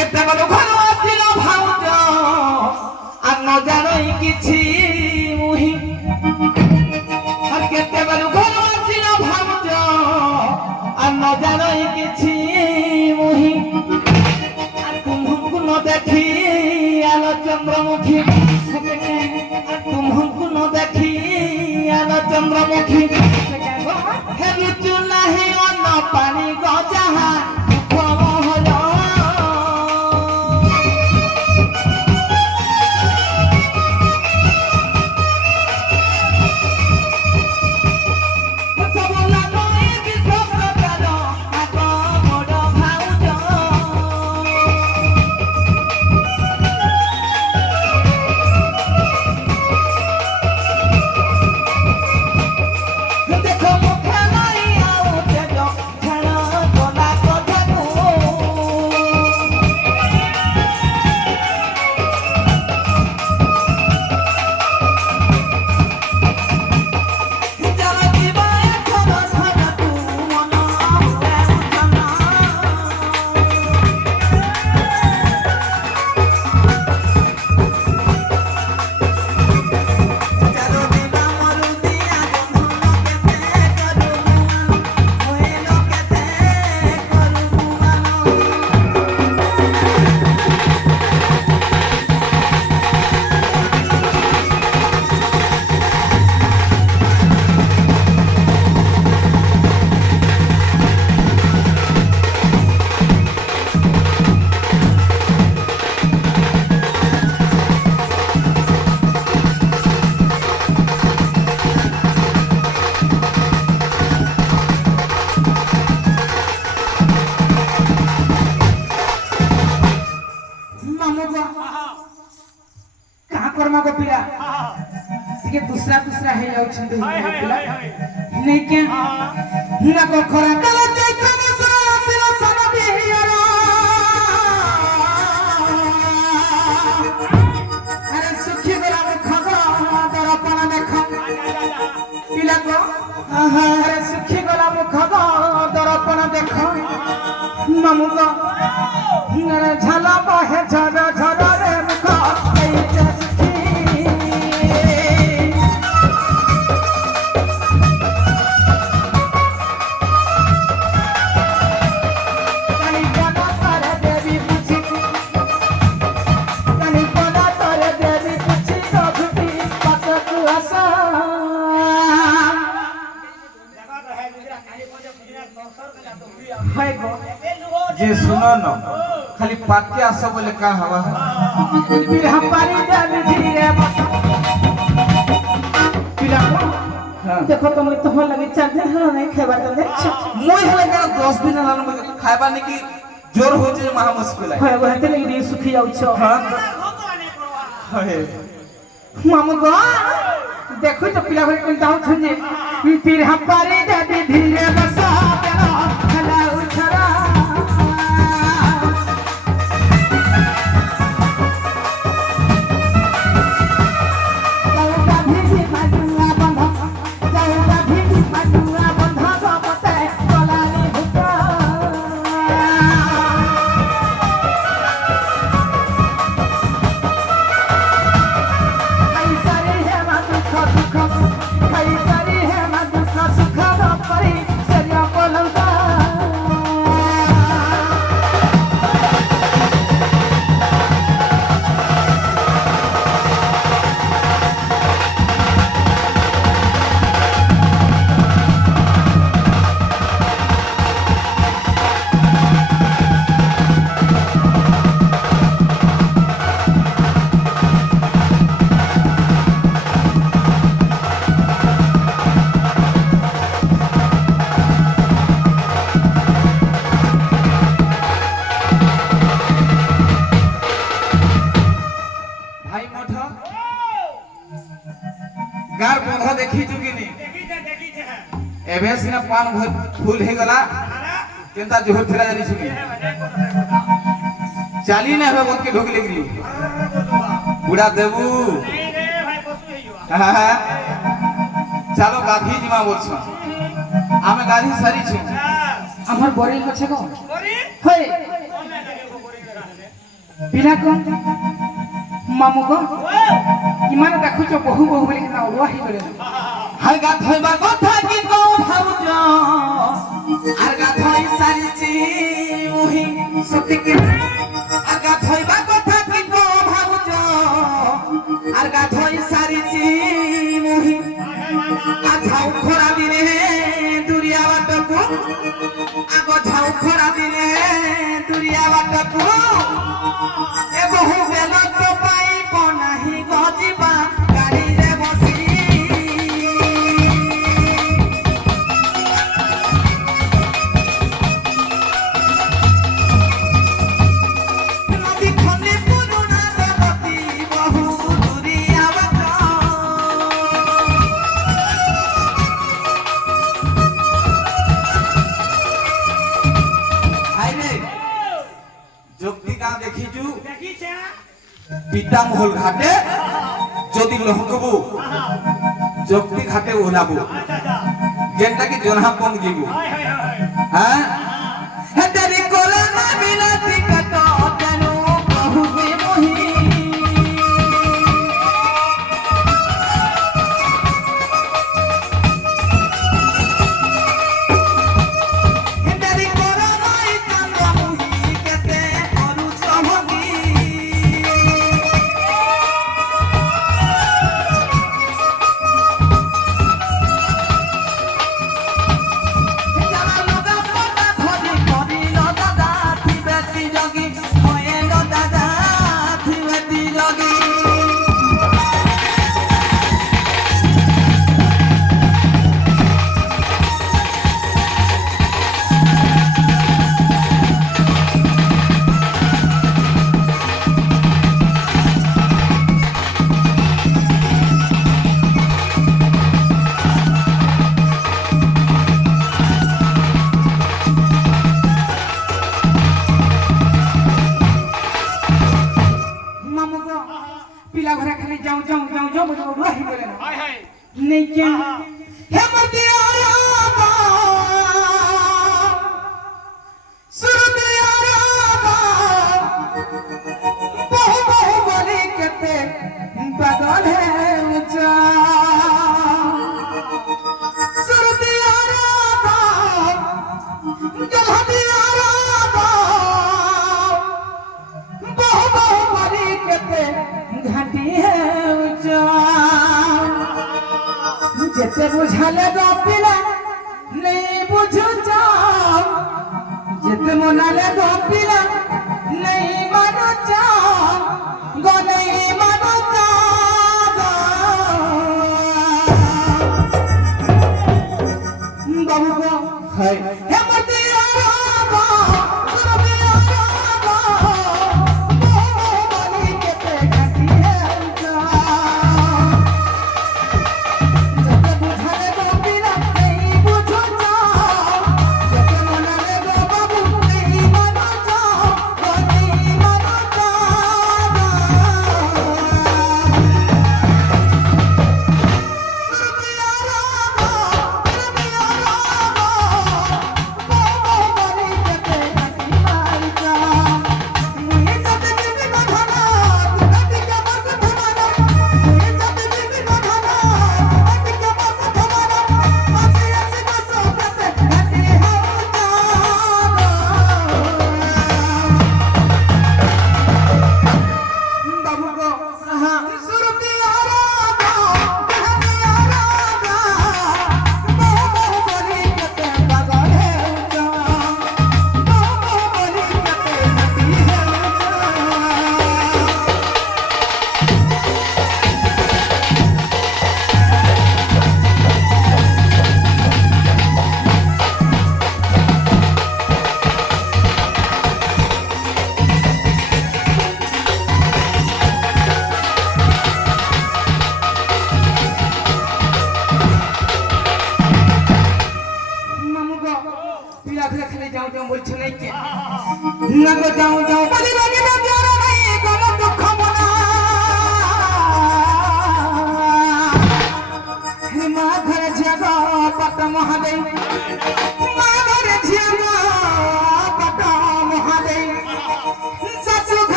কেতে বলো ঘর আসিল ভাউজ আর ন জানোই কিছু মুহি আর কেতে বলো ঘর আসিল ভাউজ আর ন জানোই কিছু মুহি আর তুমহু ন দেখি আলো চন্দ্রমুখী আর তুমহু ন দেখি আলো চন্দ্রমুখী হেলু চুলাহি অন্য পানি গজাহা दूसरा दूसरा है जाऊ छंदे नहीं क्या ना को खरा कला चैत्र मसरा सिरा सनदी हिरा अरे सुखी गला में खगा दरपण देखो पिला को अरे सुखी गला में खगा दरपण देखो मामू को अरे झला बहे झला झला रे मुखा जे सुनो न खाली पाके आस बोले का हवा बिरहा पानी जान धीरे बस पिला देखो तो मैं तो लगे 4 दिन हला नहीं खाइबा त देख मोय हला का 10 दिन हला में खाइबा नहीं कि जोर हो जे महा मुश्किल है होय होते लगी सुखी जाउ छ हां होय मामू गो देखो तो पिला कोन जाउ छ जे बिरहा पानी जान धीरे बस हला उछरा गार बंधा देखी चुकी नी एबे सिना पान फूल हे गला केंता जोहर थिला जानी चुकी चाली ने हवे बहुत के ढोक लेगरी बुढ़ा देबू नहीं रे भाई पशु हेयो हां चलो गाधी जिमा बोल छ आमे गाधी सारी छ हमर बोरी कछे को बोरी हे ପିଲା କଣ ମାମୁ କଣ ଇମାନେ ଦେଖୁଛ ବହୁ ବହୁ ବୋଲି ନା ଅଲୁଆ ହେଇଗଲେ হার গাধইবা কথা কি কও ভাউজ আর গাধই সারিছি মুহি সত্যি আর গাধইবা কথা কি কও ভাউজ আর গাধই সারিছি মুহি আর ঝাউ খরা দিনে দুরিয়া বাটকু আগ ঝাউ খরা দিনে দুরিয়া বাটকু এ বহু বেল তো পাইব নাহি গজিবা গাড়িরে বসি নদী খনে পুরুনা জগতি বহু দুরিয়া বাট আইরে যুক্তি গাঁ দেখিছু পিতামহল ঘাটে যদি লহকবু যুক্তি ঘাটে ওলাবু যেটা কি জনহাপন গিবু হ্যাঁ হেতারি কোলা না বিলাতি কত তেনু কহুবে মহি হেতারি কোলা নাই কান্দ মুহি কেতে করু সভগি জানা লগা পটা ধরি করিল দাদা থিবেতি জগি হয়েল দাদা থিবেতি জগি মামু গো পিলা ঘরে খালি যাও যাও যাও যাও বলে অলুয়া ହେଇଗଲେ না নেই কে হে মতিয়া রামা সুরতিয়া রামা বহু বহু বলি কেতে পাগল হেউচা সুরতিয়া রামা জলহতিয়া রামা বহু বহু বলি কেতে ঘাটি হেউচা যেতে বুঝালে গপিলা নেই বুঝুছ যেতে মনালে গপিলা নেই মানুছ গো নেই মানুছ বাবু গো হাই হে মতিয়া রামা সুরতিয়া রামা বহু বলি কেতে ঘাটি হেউচা যেতে বুঝালে গপিলা নেই বুঝুছ যেতে মনালে গো বাবু নেই মানুছ গো নেই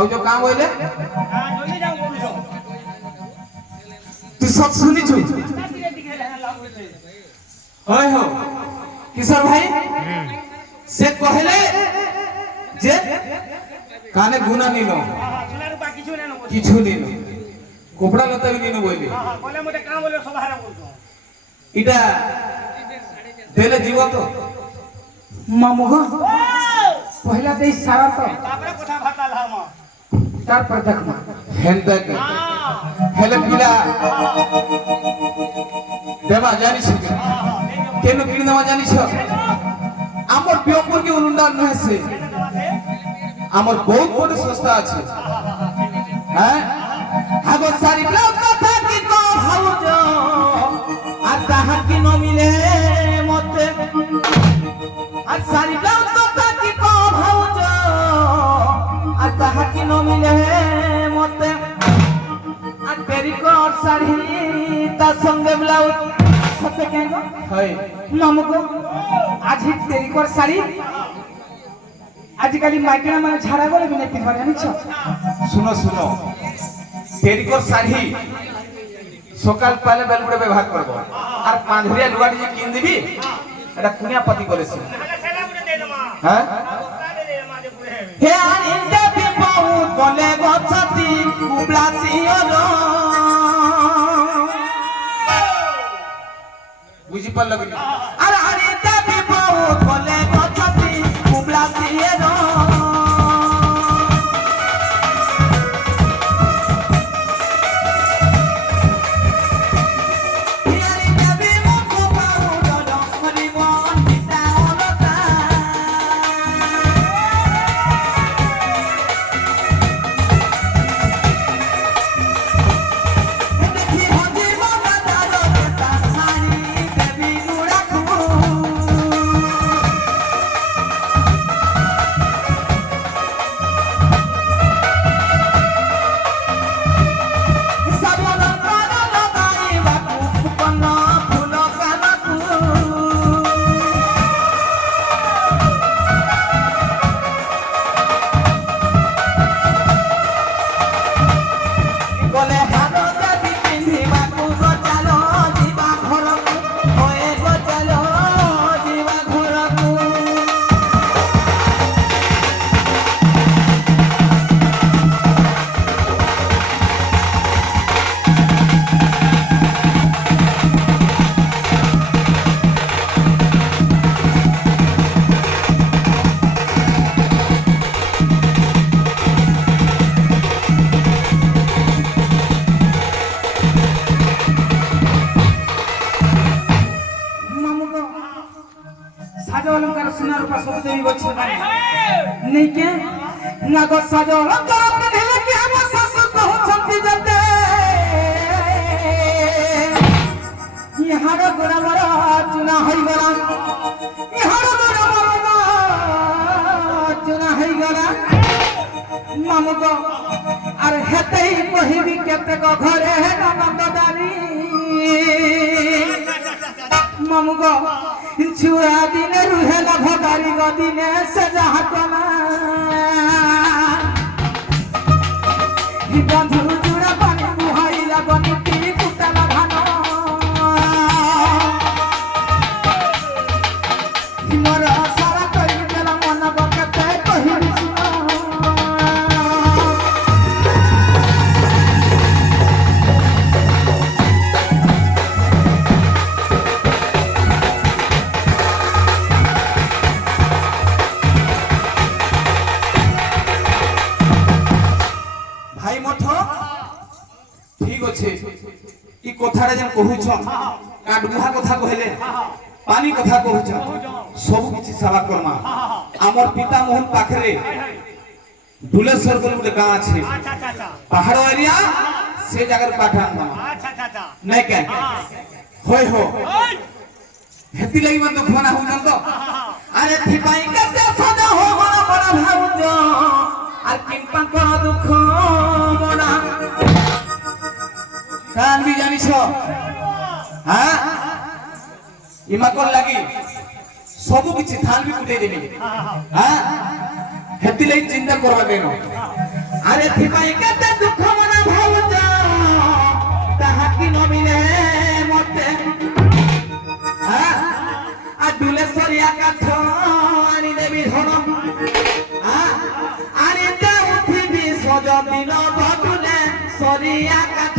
ভাউজ কাঁ বইলে জলদি যাও পুলিশ তুই সব শুনিছু টিকে টিকে লাভ হইছে হয় হো কিশোর ভাই সে কহেলে যে কানে গুনা নিল সোনার রূপা কিছু না নবো কিছু নিল কোপড়া লতা বি নিল বইলে বলে মতে কাম বলে সব হারা বলতো এটা দেলে জীব তো মামু গো পহলা দেই সারা তো তারপরে কথা ভাতা লাম তারপর দেখমা হেনতে হেলে পিলা দেবা জানিস কেন কিনে দেওয়া জানিস আমার বিয়পুর কি অনুদান নহেছে আমার বহুত বড় সংস্থা আছে হ্যাঁ আগো সারি ব্লাউজ কথা কি কো ভাউজ আর তাহা কি ন মিলে মতে আর সারি ব্লাউজ কথা কি কো ভাউজ আর তাহা কি ন মিলে মতে আর পেরিকট শাড়ি তার সঙ্গে ব্লাউজ সত্যি কেন গো হয় মামু গো আজ হি পেরিকর শাড়ি আজকালি মাইকেরা মানে ঝাড়া বলে বিনা পিছনে জানিছ শুনো শুনো পেরিকট শাড়ি সকাল পালে বেলপুরে ব্যবহার করব আর পাঁধরিয়া লুগাটি যে কিন দিবি এটা কুনিয়া পাতি করেছে নাহলে সেলা করে দে দমা হ্যাঁ ওস্তাদে দে মা দে পুরে হে আনিতে বিপাউ গলে গছাতি কুবলাসিয়র বুঝি পারল কি আর আনিতে বিপাউ গলে গছাতি কুবলাসিয়র সাজো অলঙ্কার সোনার রূপা সব দেবী বলছে নেই কে না গো সাজো অলঙ্কার পিঁধিলে কি আমার শাশু কহুছন্তি যেতে ইহার গোড়া বড় চুনা হইগলা ইহার গোড়া বড় চুনা হইগলা মামু গো আর হেতেই কহিবি কেতে গো ঘরে ননদদারি মামু গো ছুয়া দিনে রুহেলা ভগারি গো দিনে সে যাহা কলা বন্ধু জুড়া পানি মুহাইলা বনিতি কুটালা ধান মোর সারা কই দেলা মন বকতে কহিবি ভাই মঠ ঠিক আছে ই কথাটা যেন কহুছ কাটবুহা কথা কহিলে পানি কথা কহুছ সব কিছু সেবা করমা আমার পিতা মোহন পাখরে দুলেশ্বর বলে গোটে গাঁ আছে আচ্ছা আচ্ছা আচ্ছা পাহাড় এরিয়া সে জায়গার পাঠান মামা আচ্ছা আচ্ছা আচ্ছা নাই কেন হয় হো ওই হেতি লাগি মন তো ফোনা হউন তো আরে থিপাই কতে সদা হো বড় বড় ভাউজ আর কিম্পা কর দুঃখ মনা কান বি জানিছ হ্যাঁ ইমাকর লাগি সবু কিছু থান বি কুটাই দেবি হ্যাঁ হেতি লাগি চিন্তা করবা কেন আরে থিপাই কেতে দুঃখ মনে ভাউজ তাহা কি নমিলে মতে আর দুলে সরিয়া কাঠ আনি দেবী ধন আনি দে উঠিবি সজ দিন বদুলে সরিয়া কাঠ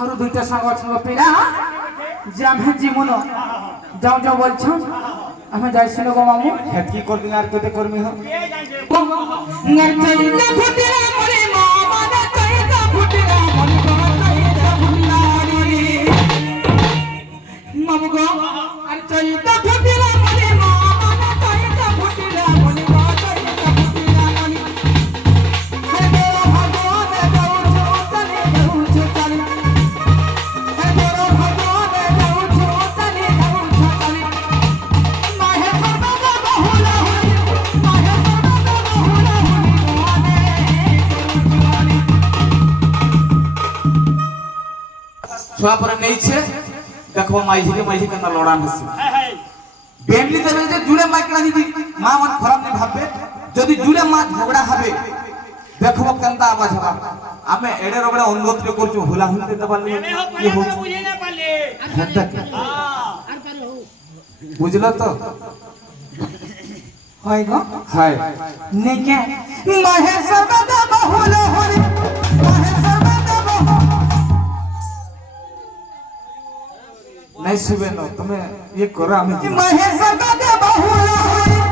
আরো দুইটা সাঙ্গ আছে পিলা যে আমি জীবন যাও যাও বলছ আমি যাইছিল গো মামু কি করবি আর কেতে করবি হ নর চাইতে ফুটিলা মরে মামা না চাইতে ফুটিলা মন গো চাইতে ফুটিলাড়ি মামু গো আর চাইতে ফুটিলা মরে মামা না চাইতে ফুটিলা মন গো চাইতে ফুটিলাড়ি হে গো ভগবান যাও চলে যাও চলে ছুয়া পরে নেইছে দেখো মাইঝিকে মাইঝি কেন লড়ান হচ্ছে বেমলি দেবে যে জুড়ে মাইকড়া যদি মা মানে খারাপ নেই ভাববে যদি জুড়ে মা ঝগড়া হবে দেখব কেনতা আওয়াজ হবা আমি এড়ে রগড়ে অনুরোধ করছু হুলা হুল দিতে পারলি কি হচ্ছে বুঝলো তো হয় গো হায় নেকে মহেশ সর্বদা বহুল হরি মহেশ সর্বদা বহু नहीं सुबह नो तुम्हें ये करो हमें महेश सदा बहुल हरि